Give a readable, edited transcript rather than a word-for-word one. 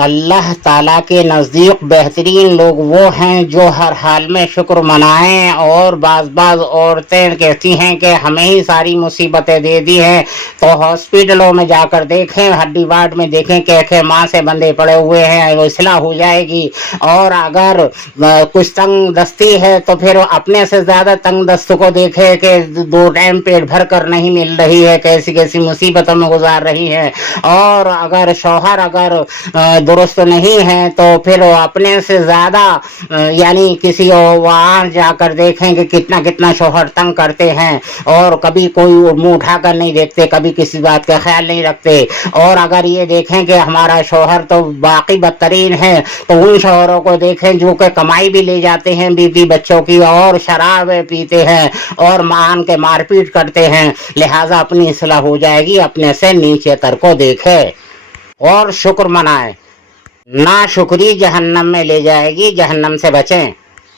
اللہ تعالیٰ کے نزدیک بہترین لوگ وہ ہیں جو ہر حال میں شکر منائیں، اور بعض عورتیں کہتی ہیں کہ ہمیں ہی ساری مصیبتیں دے دی ہیں، تو ہاسپٹلوں میں جا کر دیکھیں، ہڈی وارڈ میں دیکھیں کہ ماں سے بندے پڑے ہوئے ہیں، وہ اصلاح ہو جائے گی۔ اور اگر کچھ تنگ دستی ہے تو پھر اپنے سے زیادہ تنگ دست کو دیکھے کہ 2 ٹائم پیٹ بھر کر نہیں مل رہی ہے، کیسی کیسی مصیبتوں میں گزار رہی ہے۔ اور اگر شوہر درست نہیں ہے تو پھر اپنے سے زیادہ یعنی کسی اور وہاں جا کر دیکھیں کہ کتنا شوہر تنگ کرتے ہیں، اور کبھی کوئی منہ اٹھا کر نہیں دیکھتے، کبھی کسی بات کا خیال نہیں رکھتے۔ اور اگر یہ دیکھیں کہ ہمارا شوہر تو باقی بدترین ہے، تو ان شوہروں کو دیکھیں جو کہ کمائی بھی لے جاتے ہیں بیوی بچوں کی، اور شراب پیتے ہیں اور مان کے مار پیٹ کرتے ہیں۔ لہٰذا اپنی اصلاح ہو جائے گی، اپنے سے نیچے تر کو دیکھے اور شکر منائے۔ نا شکری جہنم میں لے جائے گی، جہنم سے بچیں۔